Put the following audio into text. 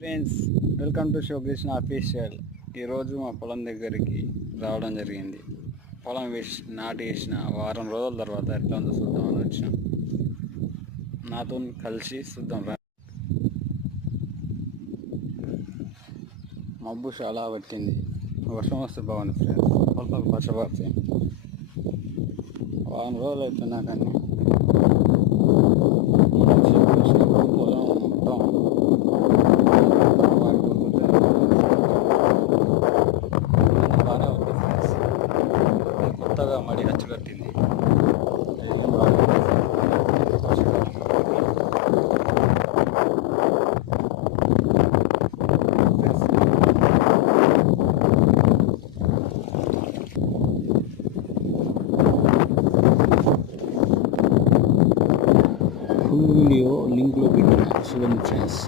Friends, welcome to Shokrishna official. ఈరోజు మా పొలం దగ్గరికి రావడం జరిగింది. పొలం నాటేసిన వారం రోజుల తర్వాత ఎట్లా ఉందో చూద్దామని వచ్చినాం. నాతో కలిసి చూద్దాం రా. మబ్బు చాలా పట్టింది, వర్షం వస్తే బాగుంది ఫ్రెండ్స్. పొలం పచ్చబడతాయి. వారం రోజులు అయిపోయినా కానీ పొలం మొత్తం బాగానే ఉంది ఫ్రెండ్స్. కొత్తగా మడి కట్టింది. ఏం బాగా ఫుల్ వీడియో లింక్లో పెట్టిన చూడండి ఫ్రెండ్స్.